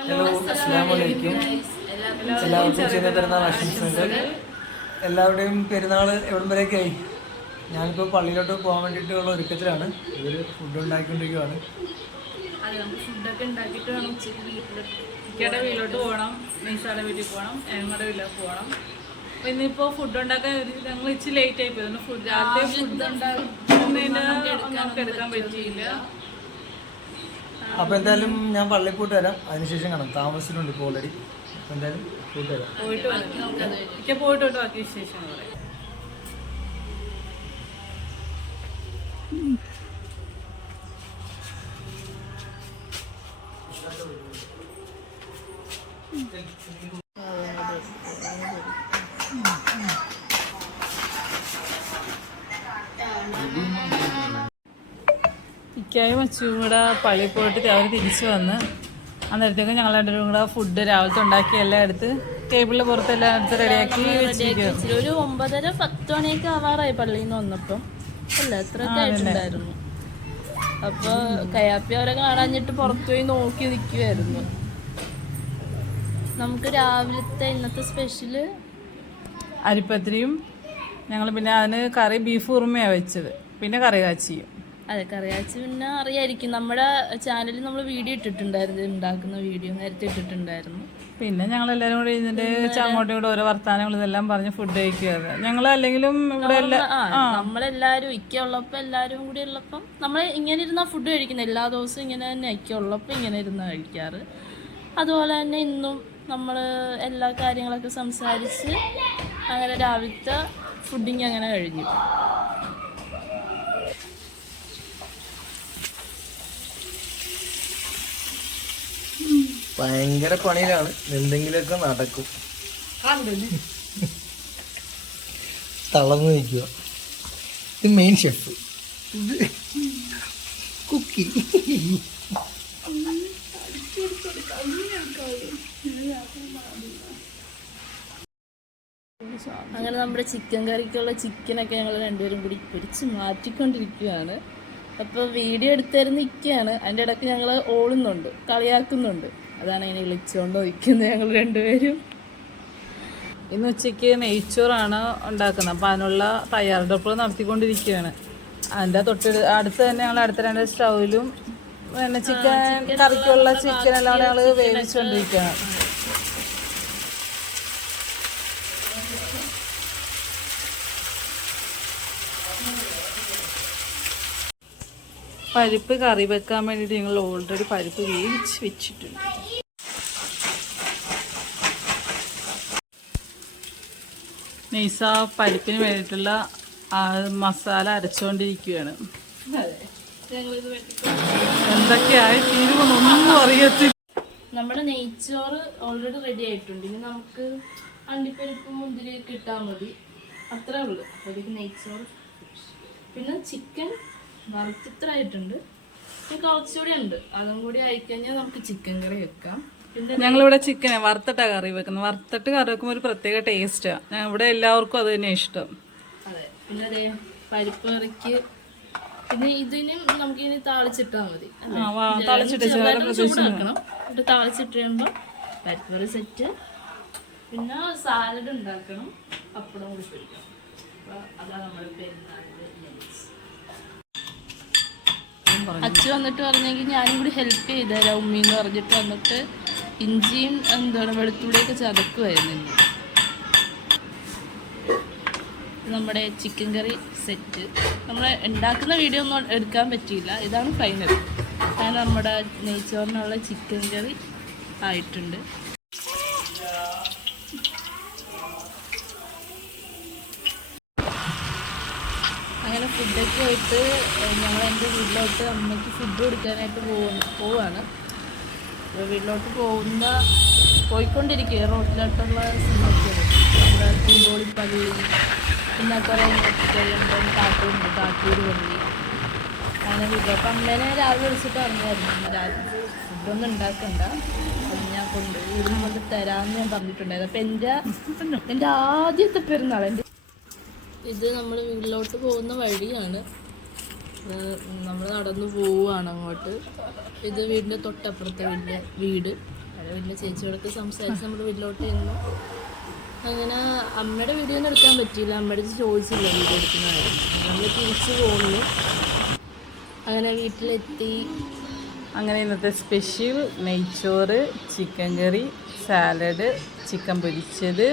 Hello, അസ്സലാമു അലൈക്കും. എല്ലാവർക്കും ചെറിയ പെരുന്നാൾ ആശംസകൾ. എല്ലാവരുടെയും പെരുന്നാൾ എവിടം വരെയൊക്കെയായി? ഞാനിപ്പോൾ പള്ളിയിലോട്ട് പോകാൻ വേണ്ടിയിട്ടുള്ള ഒരുക്കത്തിലാണ്. ഇവർ ഫുഡ് ഉണ്ടാക്കിക്കൊണ്ടിരിക്കുകയാണ്. അതെ, നമുക്ക് ഫുഡൊക്കെ ഉണ്ടാക്കിയിട്ട് വേണം ഉച്ചയ്ക്ക് ഇക്കയുടെ വീട്ടിലോട്ട് പോകണം, നൈസാടെ വീട്ടിൽ പോകണം, ഞങ്ങളുടെ വീട്ടിലോട്ട് പോകണം. അപ്പോൾ ഇന്നിപ്പോൾ ഫുഡ് ഉണ്ടാക്കാൻ ഞങ്ങൾ ഇച്ചിരി ലേറ്റ് ആയി പോയിരുന്നു. രാവിലെ ഫുഡ് ഉണ്ടാക്കുന്നതിന് നമുക്ക് എടുക്കാൻ പറ്റിയില്ല. അപ്പോൾ എന്തായാലും ഞാൻ പള്ളിയിൽ പോയിട്ട് വരാം, അതിനുശേഷം കാണാം. താമസിച്ചിട്ടുണ്ട് ഇപ്പോൾ ഓൾറെഡി. അപ്പോൾ എന്തായാലും പോയിട്ട് വരാം. പോയിട്ട് വന്നിട്ട് ബാക്കി വിശേഷം പറയാം. ഇക്കായും അച്ചും കൂടെ പള്ളിയിൽ പോയിട്ട് അവർ തിരിച്ചു വന്ന് അന്നേരത്തേക്കും ഞങ്ങൾ രണ്ടുപേരും കൂടെ ഫുഡ് രാവിലത്തെ ഉണ്ടാക്കി എല്ലാം എടുത്ത് ടേബിളിൽ പുറത്തെല്ലാം എടുത്ത് റെഡിയാക്കി വെച്ചിരിക്കും. ഒരു 9:30-10 മണിയൊക്കെ ആവാറായി പള്ളിയിൽ നിന്ന് വന്നപ്പം. അല്ല, എത്രയൊക്കെ ആയിട്ടുണ്ടായിരുന്നു. അപ്പോൾ കയ്യാപ്പി അവരെ കാണാഞ്ഞിട്ട് പുറത്തു പോയി നോക്കി നിൽക്കുമായിരുന്നു. നമുക്ക് രാവിലത്തെ ഇന്നത്തെ സ്പെഷ്യല് അരിപ്പത്തിരിയും ഞങ്ങൾ പിന്നെ അതിന് കറി ബീഫ് കുറുമയാണ് വെച്ചത്, പിന്നെ കറി കാച്ചിയും. അതെ, കറിയാച്ചി പിന്നെ അറിയായിരിക്കും. നമ്മുടെ ചാനലിൽ നമ്മൾ വീഡിയോ ഇട്ടിട്ടുണ്ടായിരുന്നു, ഉണ്ടാക്കുന്ന വീഡിയോ നേരത്തെ ഇട്ടിട്ടുണ്ടായിരുന്നു. പിന്നെ ഞങ്ങളെല്ലാവരും കൂടി ഇതിൻ്റെ അങ്ങോട്ടും കൂടെ ഓരോ വർത്താനങ്ങൾ ഇതെല്ലാം പറഞ്ഞ് ഫുഡ് കഴിക്കുക. ഞങ്ങൾ അല്ലെങ്കിലും ഇവിടെ നമ്മളെല്ലാവരും ഇക്ക ഉള്ളപ്പോൾ എല്ലാവരും കൂടി ഉള്ളപ്പം നമ്മൾ ഇങ്ങനെ ഇരുന്നാ ഫുഡ് കഴിക്കുന്നത്. എല്ലാ ദിവസവും ഇങ്ങനെ തന്നെ ഇക്ക ഉള്ളപ്പോൾ ഇങ്ങനെ ഇരുന്ന് കഴിക്കാറ്. അതുപോലെ തന്നെ ഇന്നും നമ്മൾ എല്ലാ കാര്യങ്ങളൊക്കെ സംസാരിച്ച് അങ്ങനെ രാവിലത്തെ ഫുഡിങ് അങ്ങനെ കഴിഞ്ഞു. ഭയങ്കര പണിയിലാണ്, എന്തെങ്കിലുമൊക്കെ നടക്കും. തളർന്നു നിൽക്കുക. ഇത് മെയിൻ ഷെഫ്, ഇത് കുക്കി. അങ്ങനെ നമ്മുടെ ചിക്കൻ കറിക്കുള്ള ചിക്കനൊക്കെ ഞങ്ങൾ രണ്ടുപേരും കൂടി പൊരിച്ച് മാറ്റിക്കൊണ്ടിരിക്കുകയാണ്. അപ്പോൾ വീഡിയോ എടുത്തിരുന്ന് ഇക്കയാണ്. അതിൻ്റെ ഇടയ്ക്ക് ഞങ്ങൾ ഓടുന്നുണ്ട്, കളിയാക്കുന്നുണ്ട്. അതാണ് ഇങ്ങനെ വിളിച്ചുകൊണ്ട് വയ്ക്കുന്നത് ഞങ്ങൾ രണ്ടുപേരും. ഇന്ന് ഉച്ചയ്ക്ക് നെയ്ച്ചോറാണ് ഉണ്ടാക്കുന്നത്. അപ്പോൾ അതിനുള്ള തയ്യാറെടുപ്പുകൾ നടത്തിക്കൊണ്ടിരിക്കുകയാണ്. അതിൻ്റെ അടുത്ത് തന്നെ ഞങ്ങൾ അടുത്ത 2 സ്റ്റൗവിലും പിന്നെ ചിക്കൻ കറിക്കുള്ള ചിക്കൻ എല്ലാം ഞങ്ങൾ വേവിച്ചുകൊണ്ടിരിക്കുകയാണ്. പരിപ്പ് കറി വെക്കാൻ വേണ്ടിയിട്ട് ഞങ്ങൾ ഓൾറെഡി പരിപ്പ് വേവിച്ച് വെച്ചിട്ടുണ്ട്. നൈസ പരിപ്പിന് വേണ്ടിയിട്ടുള്ള മസാല അരച്ചുകൊണ്ടിരിക്കുകയാണ്. എന്തൊക്കെയായി തീരുമെന്നൊന്നും അറിയത്തില്ല. നമ്മുടെ നെയ്ച്ചോറ് ഓൾറെഡി റെഡി ആയിട്ടുണ്ട്. ഇനി നമുക്ക് അണ്ടിപ്പരിപ്പും മുന്തിരിയൊക്കെ ഇട്ടാൽ മതി, അത്രേ ഉള്ളൂ. അതിലേക്ക് നെയ്ച്ചോറ്, പിന്നെ ചിക്കൻ വറുത്തിട്ടായിട്ടുണ്ട്. കുറച്ചുകൂടി ഉണ്ട്, അതും കൂടി ആയിക്കഴിഞ്ഞാൽ നമുക്ക് ചിക്കൻ കറി വെക്കാം. പിന്നെ ഞങ്ങളിവിടെ ചിക്കനെ വറുത്തിട്ടാ കറി വെക്കുന്നത്. വറുത്തിട്ട് കറി വെക്കുമ്പോൾ ഒരു പ്രത്യേക ടേസ്റ്റാണ്. ഇവിടെ എല്ലാവർക്കും അത് തന്നെ ഇഷ്ടം. അതെ, പിന്നെ അതേ പരിപ്പ് കറിക്ക് പിന്നെ ഇതിനും നമുക്കിനി താളിച്ചിട്ടാൽ മതി. ചൂടാക്കണം, എന്നിട്ട് താളിച്ചിട്ട് കഴിയുമ്പോൾ പരിപ്പ് കറി സെറ്റ്. പിന്നെ സാലഡ് ഉണ്ടാക്കണം, പപ്പടം കൂടി പൊരിക്കണം. അപ്പോൾ അതാണ് നമ്മുടെ പെരുന്നാളിൻ്റെ. അച്ഛൻ വന്നിട്ട് പറഞ്ഞെങ്കിൽ ഞാനും കൂടി ഹെൽപ്പ് ചെയ്ത് തരാം ഉമ്മീന്ന് പറഞ്ഞിട്ട് വന്നിട്ട് ഇഞ്ചിയും വെളുത്തുള്ളിയൊക്കെ ചതക്കുമായിരുന്നു. നമ്മുടെ ചിക്കൻ കറി സെറ്റ്. നമ്മൾ ഉണ്ടാക്കുന്ന വീഡിയോ ഒന്നും എടുക്കാൻ പറ്റിയില്ല, ഇതാണ് ഫൈനൽ. അങ്ങനെ നമ്മുടെ നെയ്ച്ചോറിനുള്ള ചിക്കൻ കറി ആയിട്ടുണ്ട്. അങ്ങനെ ഫുഡൊക്കെ ആയിട്ട് ഞങ്ങൾ എൻ്റെ വീട്ടിലോട്ട് അമ്മയ്ക്ക് ഫുഡ് കൊടുക്കാനായിട്ട് പോവാണ്. വീട്ടിലോട്ട് പോയിക്കൊണ്ടിരിക്കുക. റോഡിലോട്ടുള്ള സിനിമയ്ക്കാണ് നമ്മുടെ കുമ്പോളിപ്പള്ളി, പിന്നെ കുറേ കഴിയുമ്പം കാട്ടൂർ പള്ളി. അങ്ങനെ വീട്ടിലോട്ട് അമ്മേനെ രാവിലെ വിളിച്ചിട്ട് പറഞ്ഞായിരുന്നു, അമ്മ രാത്രി ഫുഡൊന്നും ഉണ്ടാക്കണ്ട, അത് ഞാൻ വീടിന് തരാമെന്ന് ഞാൻ പറഞ്ഞിട്ടുണ്ടായിരുന്നു. അപ്പം എൻ്റെ ആദ്യത്തെ പെരുന്നാൾ. ഇത് നമ്മൾ വീട്ടിലോട്ട് പോകുന്ന വഴിയാണ്. നമ്മൾ നടന്നു പോവുകയാണ് അങ്ങോട്ട്. ഇത് വീടിൻ്റെ തൊട്ടപ്പുറത്തെ വീട്. അവിടെ വീട്ടിലെ ചേച്ചിയോടൊക്കെ സംസാരിച്ച് നമ്മുടെ വീട്ടിലോട്ട് ചെന്നു. അങ്ങനെ അമ്മയുടെ വീഡിയോ ഒന്നും എടുക്കാൻ പറ്റിയില്ല, അമ്മയുടെ അടുത്ത് ചോദിച്ചില്ല വീഡിയോ എടുക്കുന്ന കാര്യം. നമ്മൾ തിരിച്ചു പോകുന്നു. അങ്ങനെ വീട്ടിലെത്തി. അങ്ങനെ ഇന്നത്തെ സ്പെഷ്യൽ നെയ്ച്ചോറ്, ചിക്കൻ കറി, സാലഡ്, ചിക്കൻ പൊരിച്ചത്,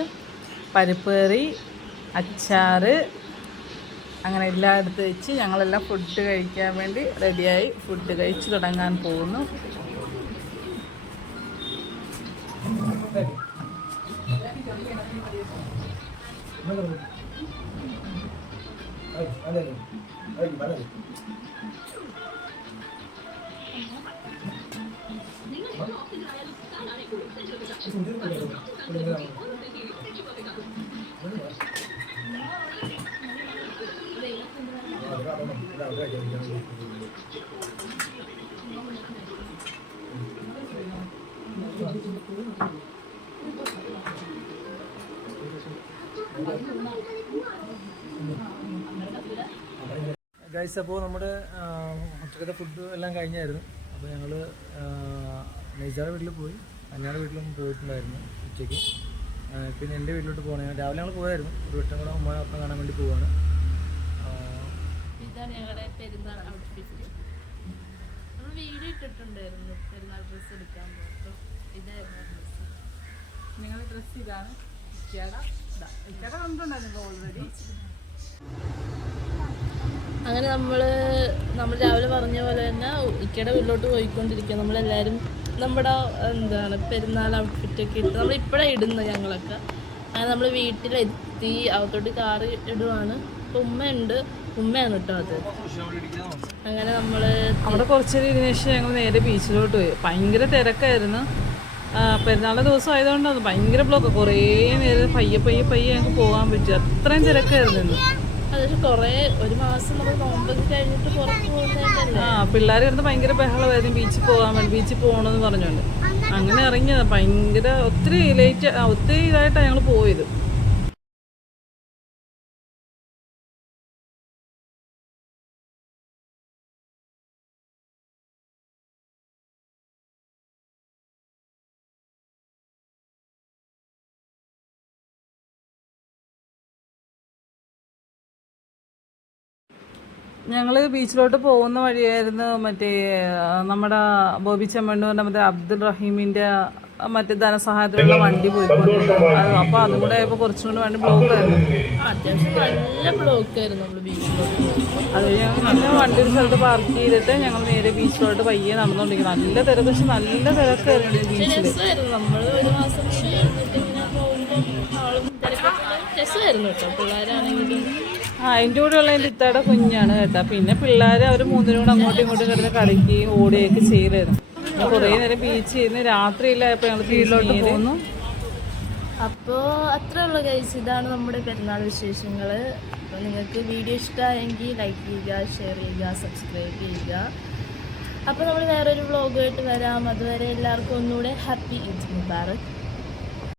പരിപ്പ് കറി, അച്ചാറ്, അങ്ങനെ എല്ലാം എടുത്ത് വെച്ച് ഞങ്ങളെല്ലാം ഫുഡ് കഴിക്കാൻ വേണ്ടി റെഡിയായി ഫുഡ് കഴിച്ച് തുടങ്ങാൻ പോകുന്നു. ഗൈസ്, അപ്പോൾ നമ്മുടെ ഉച്ചക്കത്തെ ഫുഡ് എല്ലാം കഴിഞ്ഞായിരുന്നു. അപ്പോൾ ഞങ്ങൾ നെയ്ച്ചാടെ വീട്ടിൽ പോയി, അഞ്ഞാടെ വീട്ടിലും പോയിട്ടുണ്ടായിരുന്നു ഉച്ചയ്ക്ക്. പിന്നെ എൻ്റെ വീട്ടിലോട്ട് പോകണം. രാവിലെ ഞങ്ങൾ പോയായിരുന്നു, ഒരു വട്ടം കൂടെ ഉമ്മ അപ്പം കാണാൻ വേണ്ടി പോവാണ്. ഇതാണ് ഞങ്ങളുടെ പെരുന്നാൾ ഔട്ട്ഫിറ്റ്. നമ്മൾ വീഡിയോ ഇട്ടിട്ടുണ്ടായിരുന്നു പെരുന്നാൾ ഡ്രസ്സ് എടുക്കാൻ പോകുമ്പോൾ. ഇതായിരുന്നു ഡ്രസ്സ്. നിങ്ങളുടെ ഡ്രസ്സ് ഇതാണ്. ഇക്കട കണ്ടിട്ടുണ്ടായിരുന്നു ഓൾറെഡി. അങ്ങനെ നമ്മൾ രാവിലെ പറഞ്ഞ പോലെ തന്നെ ഇക്കയുടെ വീട്ടിലോട്ട് പോയിക്കൊണ്ടിരിക്കുക. നമ്മളെല്ലാവരും നമ്മുടെ പെരുന്നാൾ ഔട്ട്ഫിറ്റൊക്കെ ഇട്ട് നമ്മളിപ്പോഴാണ് ഇടുന്നത് ഞങ്ങളൊക്കെ. അങ്ങനെ നമ്മൾ വീട്ടിലെത്തി, അകത്തോട്ട് കാറ് ഇടുവാണ്. അപ്പോൾ ഉമ്മയാണ് കേട്ടോ അത്. അങ്ങനെ നമ്മൾ അവിടെ കുറച്ചേരം ഇതിന് ശേഷം ഞങ്ങൾ നേരെ ബീച്ചിലോട്ട് പോയി. ഭയങ്കര തിരക്കായിരുന്നു. പെരുന്നാളിൻ്റെ ദിവസം ആയതുകൊണ്ടാണ് ഭയങ്കര ബ്ലോക്ക്. കുറേ നേരം പയ്യെ ഞങ്ങൾക്ക് പോകാൻ പറ്റും, അത്രയും തിരക്കായിരുന്നു ഇന്ന്. അതൊരു കുറേ ഒരു മാസം നമ്മൾ നോമ്പൊക്കെ കഴിഞ്ഞിട്ട് പുറത്ത് പോകുന്നതല്ലേ. പിള്ളേർ ഇരുന്ന് ഭയങ്കര ബഹളമായിരുന്നു ബീച്ചിൽ പോകാൻ വേണ്ടി, ബീച്ചിൽ പോകണമെന്ന് പറഞ്ഞുകൊണ്ട്. അങ്ങനെ ഇറങ്ങിയത് ഭയങ്കര ഒത്തിരി ഇതായിട്ടാണ് ഞങ്ങൾ പോയത്. ഞങ്ങൾ ബീച്ചിലോട്ട് പോകുന്ന വഴിയായിരുന്നു മറ്റേ നമ്മുടെ ബോബി ചെമ്മണ്ണൂരിൻ്റെ മറ്റേ അബ്ദുൾ റഹീമിൻ്റെ മറ്റേ ധനസഹായത്തിലുള്ള വണ്ടി പോയിക്കൊണ്ടിരുന്നത്. അപ്പോൾ അതും കൂടെ ആയപ്പോൾ കുറച്ചും കൂടെ വണ്ടി ബ്ലോക്ക് ആയിരുന്നു. അത്യാവശ്യം നല്ല ബ്ലോക്ക് ആയിരുന്നു നമ്മൾ ബീച്ചിലോട്ട്. അത് ഞങ്ങൾ വണ്ടി ഒരു സ്ഥലത്ത് പാർക്ക് ചെയ്തിട്ട് ഞങ്ങൾ നേരെ ബീച്ചിലോട്ട് പയ്യെ നടന്നുകൊണ്ടിരിക്കുന്നു. നല്ല തിരക്ക്, പക്ഷെ നല്ല തിരക്കായിരുന്നു ബീച്ചിൽ. രസമായിരുന്നു. നമ്മൾ ഒരു മാസം കൂടി ഇങ്ങനെ പോകുമ്പോൾ ആളും തിരക്കൊക്കെ രസമായിരുന്നു കേട്ടോ. പിള്ളേരാണെങ്കിലും അതിൻ്റെ കൂടെയുള്ള എൻ്റെ ഇത്തയുടെ കുഞ്ഞാണ് കേട്ടോ. പിന്നെ പിള്ളേർ അവർ മൂന്നിനും കൂടെ അങ്ങോട്ടും ഇങ്ങോട്ടും കിടന്ന് കളിക്കുകയും ഓടുകയൊക്കെ ചെയ്തായിരുന്നു. കുറേ നേരം ബീച്ച് ചെയ്യുന്നു. രാത്രിയിലായപ്പോൾ ഞങ്ങൾ വീട്ടിലോട്ട് പോകുന്നു. അപ്പോൾ അത്രേ ഉള്ളൂ ഗൈസ്. ഇതാണ് നമ്മുടെ പെരുന്നാൾ വിശേഷങ്ങൾ. അപ്പോൾ നിങ്ങൾക്ക് വീഡിയോ ഇഷ്ടമായെങ്കിൽ ലൈക്ക് ചെയ്യുക, ഷെയർ ചെയ്യുക, സബ്സ്ക്രൈബ് ചെയ്യുക. അപ്പോൾ നമ്മൾ വേറൊരു വ്ളോഗായിട്ട് വരാം. അതുവരെ എല്ലാവർക്കും ഒന്നുകൂടെ ഹാപ്പി ഈദ് മുബാറക്.